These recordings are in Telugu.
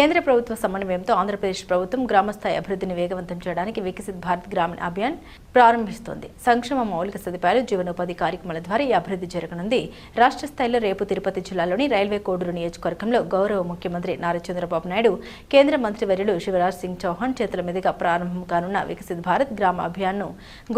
కేంద్ర ప్రభుత్వ సమన్వయంతో ఆంధ్రప్రదేశ్ ప్రభుత్వం గ్రామస్థాయి అభివృద్ధిని వేగవంతం చేయడానికి వికసిత్ భారత్ గ్రామీణ అభియాన్ ప్రారంభిస్తోంది. సంక్షేమ మౌలిక సదుపాయాలు, జీవనోపాధి కార్యక్రమాల ద్వారా ఈ అభివృద్ధి జరగనుంది. రాష్ట్ర స్థాయిలో రేపు తిరుపతి జిల్లాలోని రైల్వే కోడూరు నియోజకవర్గంలో గౌరవ ముఖ్యమంత్రి నారా చంద్రబాబు నాయుడు, కేంద్ర మంత్రివర్యులు శివరాజ్ సింగ్ చౌహాన్ చేతుల మీదుగా ప్రారంభం కానున్న వికసిత్ భారత్ గ్రామ అభియాన్ను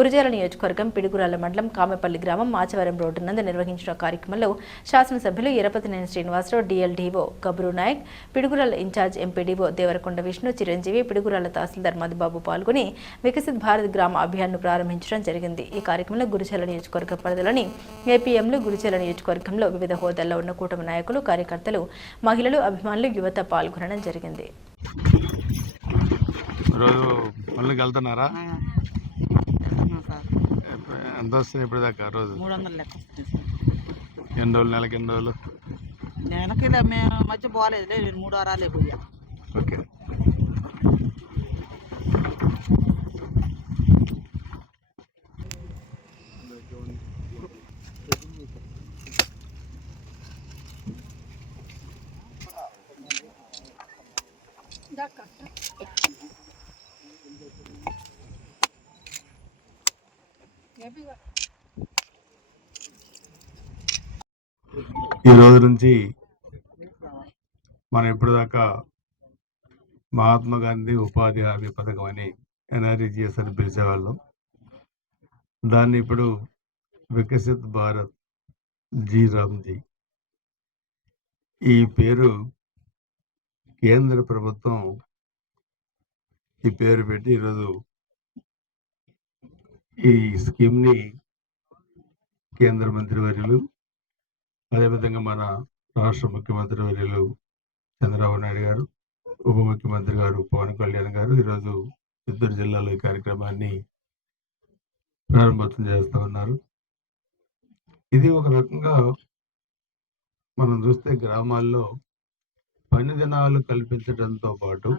గురజాల నియోజకవర్గం పిడుగురాళ్ల మండలం కామెపల్లి గ్రామం మాచవరం రోడ్డు నందు నిర్వహించిన కార్యక్రమంలో శాసనసభ్యులు Yarapathineni Srinivasarao, DLDO Gabru Nayak, Piduguralla incharge MPDO Devarakonda Vishnu, Chiranjeevi, Piduguralla tahsildar Madhubabu పాల్గొని వికసిత్ భారత్ గ్రామ అభియాన్ను ప్రారంభించడం జరిగింది. ఈ కార్యక్రమంలో గురిజాల నియోజకవర్గ పరిధిలోని ఏపీఎంలు, గురిజాల నియోజకవర్గంలో వివిధ హోదాల్లో ఉన్న కూటమి నాయకులు, కార్యకర్తలు, మహిళలు, అభిమానులు, యువత పాల్గొనడం జరిగింది. నెలకి మధ్య పోలేదు, 3 వారాలే పోయా. ఓకే. ఈ రోజు నుంచి మనం ఇప్పటిదాకా మహాత్మా గాంధీ ఉపాధి హామీ పథకం అని ఎన్ఆర్ఈజిఎస్ అని పిలిచేవాళ్ళం. దాన్ని ఇప్పుడు వికసిత్ భారత్ జీ రామ్జీ ఈ పేరు కేంద్ర ప్రభుత్వం ఈ పేరు పెట్టి ఈరోజు ఈ స్కీమ్ని కేంద్ర మంత్రివర్యులు, అదేవిధంగా మన రాష్ట్ర ముఖ్యమంత్రి వర్యులు చంద్రబాబు నాయుడు గారు, ఉప ముఖ్యమంత్రి గారు పవన్ కళ్యాణ్ గారు ఈరోజు చిత్తూరు జిల్లాలో ఈ కార్యక్రమాన్ని ప్రారంభోత్సవం చేస్తూ ఉన్నారు. ఇది ఒక రకంగా మనం చూస్తే గ్రామాల్లో పని దినాలు కల్పించడంతో పాటు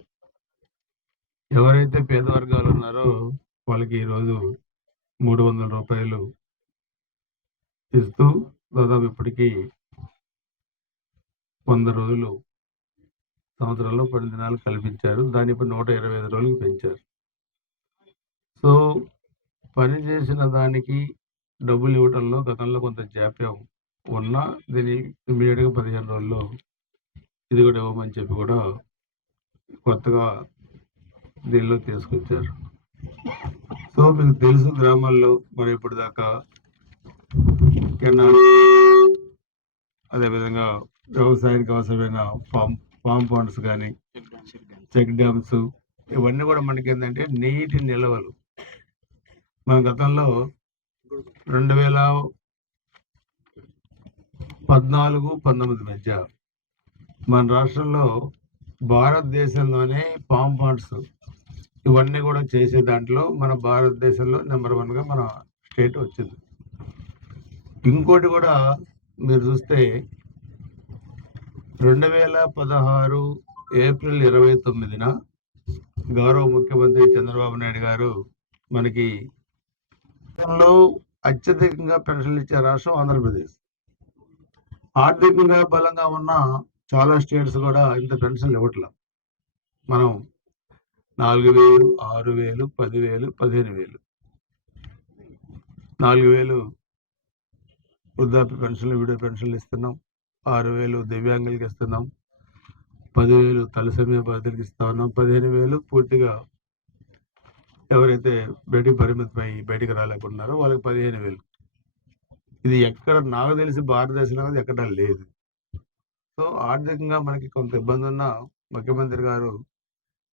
ఎవరైతే పేద వర్గాలు ఉన్నారో వాళ్ళకి ఈరోజు 300 రూపాయలు ఇస్తూ దాదాపు ఇప్పటికీ 100 రోజులు సంవత్సరాల్లో పని దినాలు కల్పించారు. దాన్ని ఇప్పుడు 125 రోజులకు పెంచారు. సో పని చేసిన దానికి డబ్బులు ఇవ్వడంలో గతంలో కొంత జాప్యం ఉన్నా దీన్ని ఇమీడియట్గా 15 రోజుల్లో ఇది కూడా ఇవ్వమని చెప్పి కూడా కొత్తగా దీనిలో తీసుకొచ్చారు. సో మీకు తెలుసు, గ్రామాల్లో మనం ఇప్పుడు దాకా కెనాల్, అదేవిధంగా వ్యవసాయానికి అవసరమైన ఫామ్ పాండ్స్ కానీ, చెక్ డ్యామ్స్, ఇవన్నీ కూడా మనకి ఏంటంటే నీటి నిల్వలు. మన గతంలో 2014-19 మధ్య మన రాష్ట్రంలో భారతదేశంలోనే ఫామ్ పాండ్స్ ఇవన్నీ కూడా చేసే దాంట్లో మన భారతదేశంలో నెంబర్ 1గా మన స్టేట్ వచ్చింది. ఇంకోటి కూడా మీరు చూస్తే 2016 ఏప్రిల్ 29న గౌరవ ముఖ్యమంత్రి చంద్రబాబు నాయుడు గారు మనకి అత్యధికంగా పెన్షన్లు ఇచ్చే రాష్ట్రం ఆంధ్రప్రదేశ్. ఆర్థికంగా బలంగా ఉన్న చాలా స్టేట్స్ కూడా ఇంత పెన్షన్లు ఇవ్వట్లేదు. మనం 4,000, 6,000, 10,000, 15,000, 4,000 వృద్ధాప్య పెన్షన్లు, విడో పెన్షన్లు ఇస్తున్నాం. 6,000 దివ్యాంగులకి ఇస్తున్నాం. 10,000 తలసమయ బాధితులకి ఇస్తా ఉన్నాం. 15,000 పూర్తిగా ఎవరైతే బయటికి రాలేకున్నారో వాళ్ళకి 15,000. ఇది ఎక్కడ నాకు తెలిసి భారతదేశంలో ఎక్కడా లేదు. సో ఆర్థికంగా మనకి కొంత ఇబ్బంది ఉన్న ముఖ్యమంత్రి గారు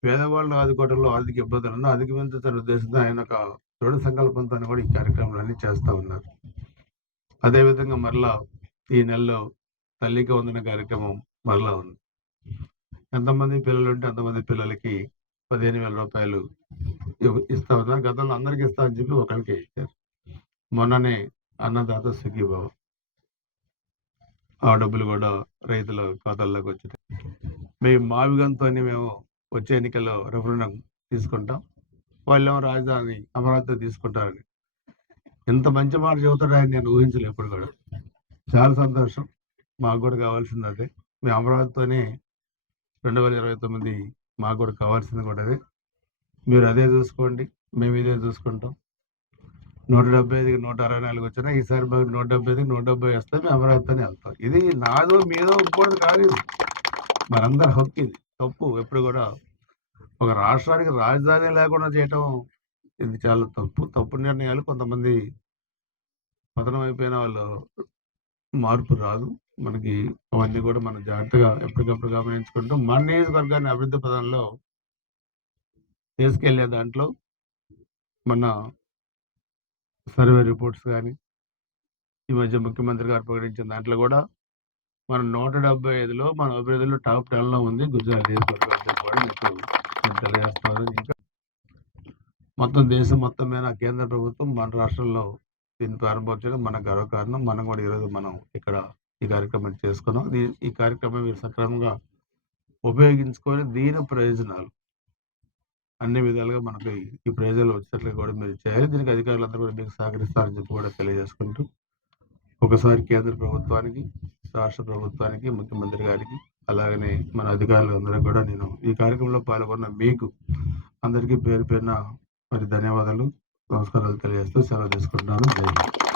పేదవాళ్ళను ఆదుకోవడంలో ఆర్థిక ఇబ్బందులను అధిగమించాలనే ఉద్దేశంతో ఆయన ఒక దృఢ సంకల్పంతో కూడా ఈ కార్యక్రమాలన్నీ చేస్తూ ఉన్నారు. అదేవిధంగా మరలా ఈ నెలలో తల్లికి వందన కార్యక్రమం మరలా ఉంది. ఎంతమంది పిల్లలు ఉంటే అంతమంది పిల్లలకి 15,000 రూపాయలు ఇస్తా ఉన్నారు. గతంలో అందరికి ఇస్తా అని చెప్పి ఒకరికి ఇచ్చారు. మొన్ననే అన్నదాత సుఖీభావ ఆ డబ్బులు కూడా రైతుల ఖాతాల్లోకి వచ్చింది. మేము మావిగంతో మేము వచ్చే ఎన్నికల్లో రెఫరెండం తీసుకుంటాం, వాళ్ళేమో రాజధాని అమరావతి తీసుకుంటారని ఇంత మంచి మాట చెబుతాడని నేను ఊహించలేదు ఎప్పుడు కూడా. చాలా సంతోషం. మాకు కూడా కావాల్సింది అదే. మేము అమరావతితోనే 2029 మాకు కూడా కావాల్సింది కూడా అదే. మీరు అదే చూసుకోండి, మేము ఇదే చూసుకుంటాం. 175కి 164 వచ్చినా ఈసారి మాకు 175కి 170 వస్తే మేము అమరావతిని వెళ్తాం. ఇది నాదో మీదో ఇంకోటి కాదు, ఇది మనందరి హక్కు. ఇది తప్పు. ఎప్పుడు కూడా ఒక రాష్ట్రానికి రాజధాని లేకుండా చేయటం ఇది చాలా తప్పు నిర్ణయాలు. కొంతమంది పతనం అయిపోయిన వాళ్ళు మార్పు రాదు. మనకి అవన్నీ కూడా మనం జాగ్రత్తగా ఎప్పటికప్పుడు గమనించుకుంటూ మన నియోజకవర్గాన్ని అభివృద్ధి పదంలో తీసుకెళ్లే దాంట్లో మన సర్వే రిపోర్ట్స్ కానీ ఈ మధ్య ముఖ్యమంత్రి గారు ప్రకటించిన దాంట్లో కూడా మన 175లో మన అభివృద్ధిలో టాప్ 10లో ఉంది గుజరాత్ నియోజకవర్గం కూడా మీకు నేను తెలియజేస్తున్నారు. ఇంకా మొత్తం దేశం మొత్తం మీద కేంద్ర ప్రభుత్వం మన రాష్ట్రంలో దీన్ని ప్రారంభించడం మన గర్వకారణం. మనం కూడా ఈరోజు మనం ఇక్కడ ఈ కార్యక్రమం చేసుకున్నాం. ఈ కార్యక్రమం మీరు సక్రమంగా ఉపయోగించుకొని దీని ప్రయోజనాలు అన్ని విధాలుగా మనకి ఈ ప్రయోజనాలు వచ్చేట్లు కూడా మీరు చేయాలి. దీనికి అధికారులందరూ కూడా మీకు సహకరిస్తారని చెప్పి కూడా తెలియజేసుకుంటూ ఒకసారి కేంద్ర ప్రభుత్వానికి, రాష్ట్ర ప్రభుత్వానికి, ముఖ్యమంత్రి గారికి, అలాగనే మన అధికారులందరూ కూడా నేను ఈ కార్యక్రమంలో పాల్గొన్న మీకు అందరికీ పేరు పేరున మరి ధన్యవాదాలు, నమస్కారాలు తెలియజేస్తూ సెలవు తీసుకుంటున్నాను. జై హింద్.